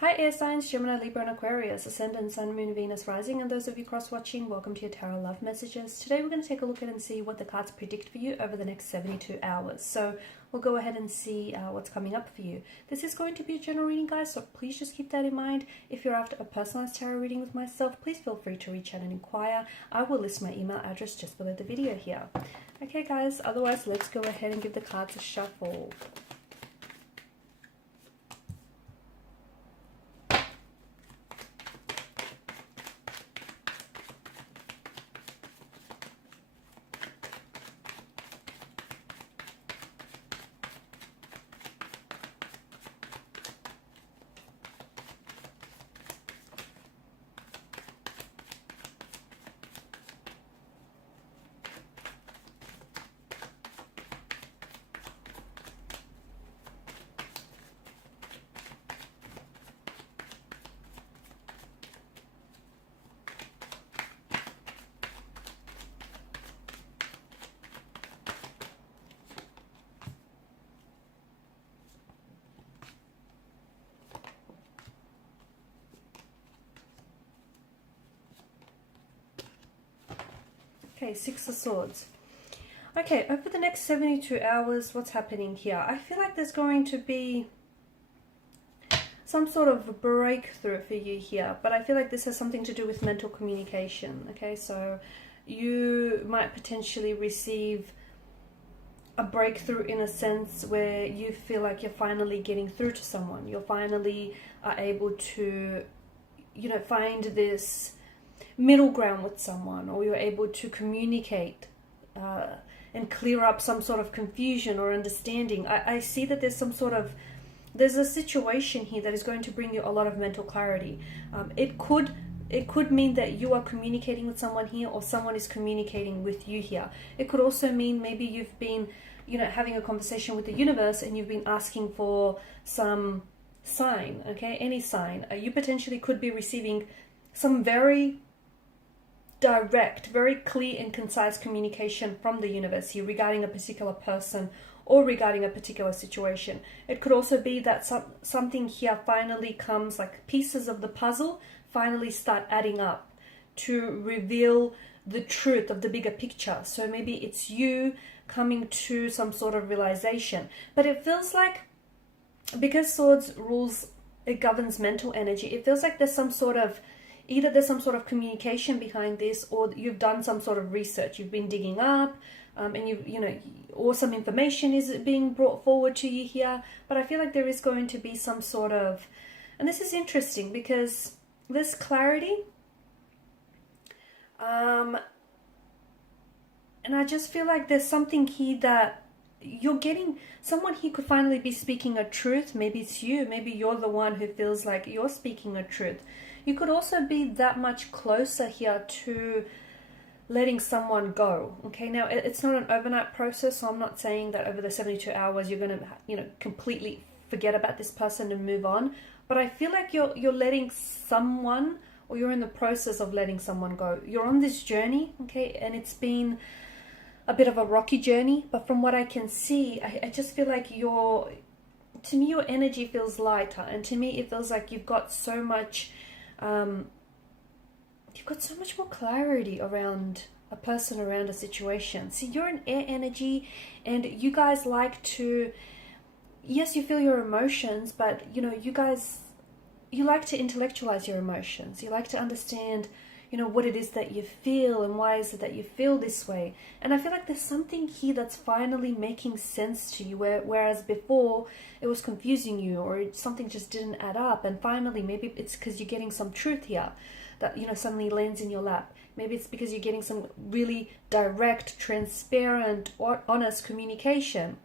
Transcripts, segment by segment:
Hi air signs, Gemini, Libra and Aquarius, Ascendant, Sun, Moon, Venus, Rising, and those of you cross-watching, welcome to your Tarot Love Messages. Today we're going to take a look at and see what the cards predict for you over the next 72 hours. So we'll go ahead and see what's coming up for you. This is going to be a general reading, guys, so please just keep that in mind. If you're after a personalized tarot reading with myself, please feel free to reach out and inquire. I will list my email address just below the video here. Okay, guys, otherwise let's go ahead and give the cards a shuffle. Okay, Six of Swords. Okay, over the next 72 hours, what's happening here? I feel like there's going to be some sort of breakthrough for you here, but I feel like this has something to do with mental communication, okay? So you might potentially receive a breakthrough in a sense where you feel like you're finally getting through to someone. You're finally able to, find this middle ground with someone, or you're able to communicate and clear up some sort of confusion or understanding. I see that there's a situation here that is going to bring you a lot of mental clarity. It could mean that you are communicating with someone here, or someone is communicating with you here. It could also mean maybe you've been having a conversation with the universe and you've been asking for some sign, okay, any sign. You potentially could be receiving some very direct, very clear and concise communication from the universe here regarding a particular person or regarding a particular situation. It could also be that something here finally comes, like pieces of the puzzle finally start adding up to reveal the truth of the bigger picture. So maybe it's you coming to some sort of realization. But it feels like, because Swords rules, it governs mental energy, it feels like there's some sort of communication behind this, or you've done some sort of research. You've been digging up, and or some information is being brought forward to you here. But I feel like there is going to be some sort of, and this is interesting because this clarity, and I just feel like there's something here that you're getting. Someone here could finally be speaking a truth. Maybe it's you. Maybe you're the one who feels like you're speaking a truth. You could also be that much closer here to letting someone go. Okay, now it's not an overnight process, so I'm not saying that over the 72 hours you're going to, completely forget about this person and move on. But I feel like you're letting someone, or you're in the process of letting someone go. You're on this journey, okay, and it's been a bit of a rocky journey. But from what I can see, I just feel like to me, your energy feels lighter, and to me, it feels like you've got so much. You've got so much more clarity around a person, around a situation. See, you're an air energy, and you guys like to, yes, you feel your emotions, but you like to intellectualize your emotions. You like to understand, what it is that you feel and why is it that you feel this way. And I feel like there's something here that's finally making sense to you, whereas before it was confusing you, or something just didn't add up. And finally, maybe it's because you're getting some truth here that, suddenly lands in your lap. Maybe it's because you're getting some really direct, transparent, or honest communication.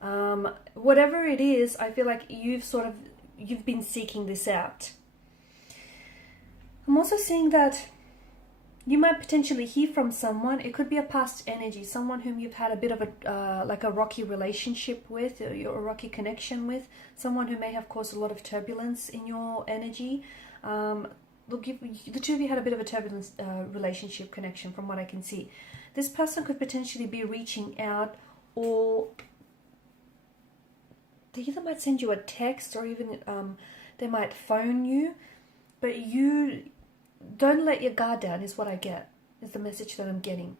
Whatever it is, I feel like you've been seeking this out. I'm also seeing that you might potentially hear from someone. It could be a past energy, someone whom you've had a bit of a rocky relationship with, or a rocky connection with, someone who may have caused a lot of turbulence in your energy. The two of you had a bit of a turbulent relationship connection, from what I can see. This person could potentially be reaching out, or they either might send you a text or even They might phone you, but you don't let your guard down is what I get, is the message that I'm getting.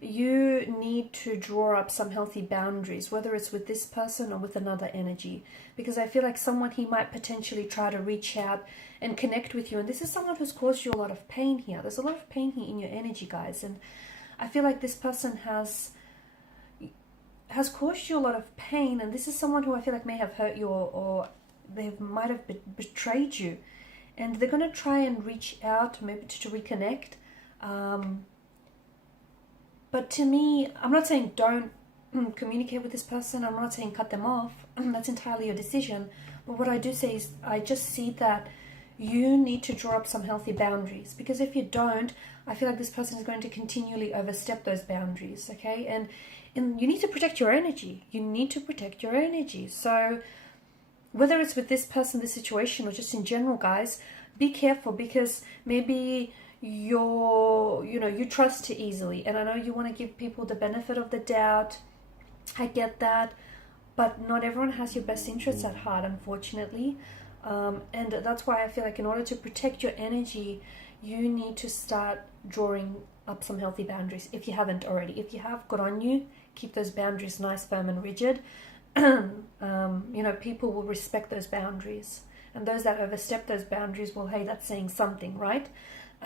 You need to draw up some healthy boundaries, whether it's with this person or with another energy, because I feel like someone, he might potentially try to reach out and connect with you, and this is someone who's caused you a lot of pain here. There's a lot of pain here in your energy, guys, and I feel like this person has caused you a lot of pain, and this is someone who I feel like may have hurt you, or they might have betrayed you, and they're going to try and reach out, maybe to reconnect. But to me, I'm not saying don't communicate with this person. I'm not saying cut them off. That's entirely your decision. But what I do say is I just see that you need to draw up some healthy boundaries. Because if you don't, I feel like this person is going to continually overstep those boundaries, okay? And you need to protect your energy. You need to protect your energy. So whether it's with this person, this situation, or just in general, guys, be careful, because maybe you trust too easily, and I know you want to give people the benefit of the doubt. I get that, but not everyone has your best interests at heart, unfortunately, and that's why I feel like in order to protect your energy, you need to start drawing up some healthy boundaries if you haven't already. If you have, good on you. Keep those boundaries nice, firm and rigid. People will respect those boundaries, and those that overstep those boundaries, well, hey, that's saying something, right?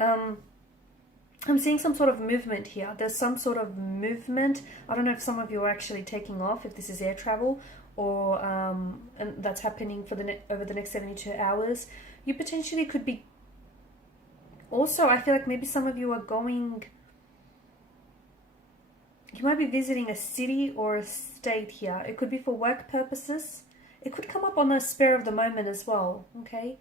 I'm seeing some sort of movement here. There's some sort of movement. I don't know if some of you are actually taking off, if this is air travel, or and that's happening for over the next 72 hours. You potentially could be. Also, I feel like maybe some of you are going. You might be visiting a city or a state here. It could be for work purposes. It could come up on the spur of the moment as well. Okay.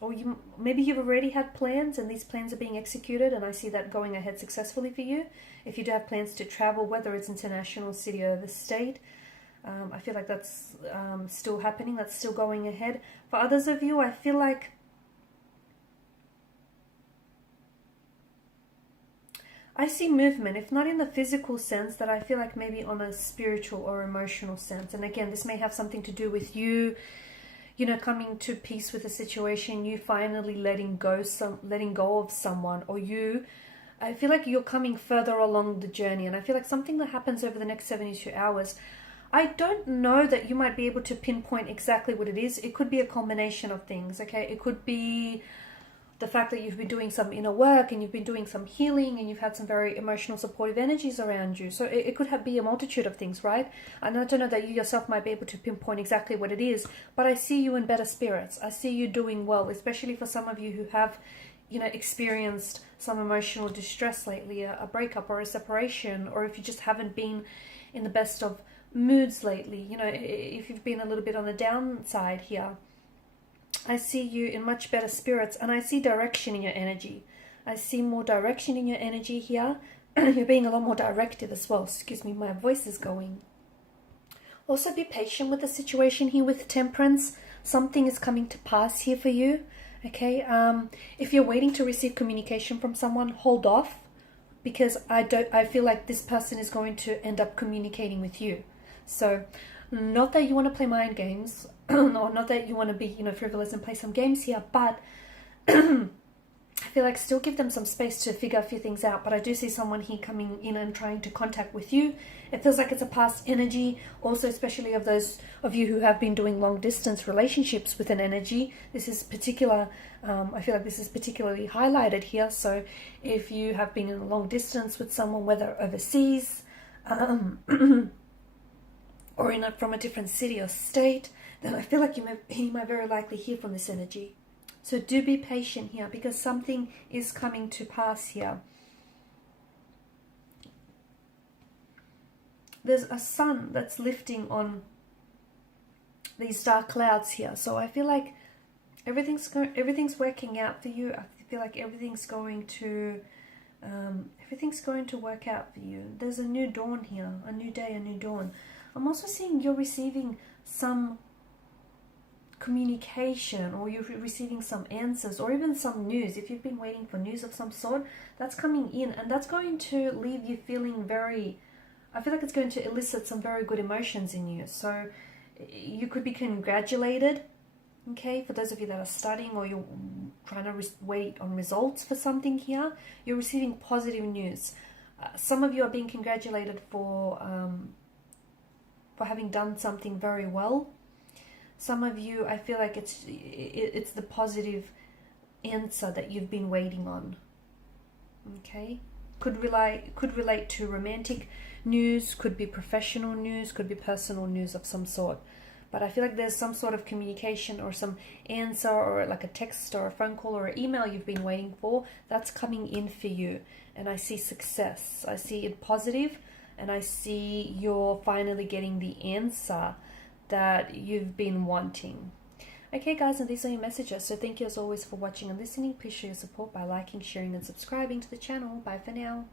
Or maybe you've already had plans and these plans are being executed, and I see that going ahead successfully for you. If you do have plans to travel, whether it's international, city, or the state, I feel like that's still happening. That's still going ahead. For others of you, I feel like I see movement, if not in the physical sense, that I feel like maybe on a spiritual or emotional sense. And again, this may have something to do with you, coming to peace with a situation, you finally letting go of someone, or I feel like you're coming further along the journey. And I feel like something that happens over the next 72 hours, I don't know that you might be able to pinpoint exactly what it is. It could be a combination of things, okay? It could be the fact that you've been doing some inner work and you've been doing some healing and you've had some very emotional supportive energies around you. So it could be a multitude of things, right? And I don't know that you yourself might be able to pinpoint exactly what it is, but I see you in better spirits. I see you doing well, especially for some of you who have, experienced some emotional distress lately, a breakup or a separation, or if you just haven't been in the best of moods lately, if you've been a little bit on the downside here. I see you in much better spirits, and I see direction in your energy. I see more direction in your energy here. You're being a lot more directive as well. Excuse me, my voice is going. Also, be patient with the situation here with Temperance. Something is coming to pass here for you. Okay. If you're waiting to receive communication from someone, hold off, because I feel like this person is going to end up communicating with you. So, not that you want to play mind games, or not that you want to be, frivolous and play some games here, but I feel like still give them some space to figure a few things out. But I do see someone here coming in and trying to contact with you. It feels like it's a past energy, also especially of those of you who have been doing long distance relationships with an energy. This is particular, I feel like this is particularly highlighted here. So if you have been in a long distance with someone, whether overseas, or from a different city or state, then I feel like you might very likely hear from this energy. So do be patient here, because something is coming to pass here. There's a sun that's lifting on these dark clouds here. So I feel like everything's working out for you. I feel like everything's going to work out for you. There's a new dawn here, a new day, a new dawn. I'm also seeing you're receiving some communication, or you're receiving some answers, or even some news. If you've been waiting for news of some sort, that's coming in, and that's going to leave you feeling I feel like it's going to elicit some very good emotions in you. So You could be congratulated, okay? For those of you that are studying or you're trying to wait on results for something here, you're receiving positive news. Some of you are being congratulated for having done something very well. Some of you, I feel like it's the positive answer that you've been waiting on. Okay, could relate to romantic news, could be professional news, could be personal news of some sort. But I feel like there's some sort of communication or some answer, or like a text or a phone call or an email you've been waiting for, that's coming in for you. And I see success. I see it positive, and I see you're finally getting the answer that you've been wanting. Okay guys, and these are your messages. So thank you as always for watching and listening. Please show your support by liking, sharing and subscribing to the channel. Bye for now.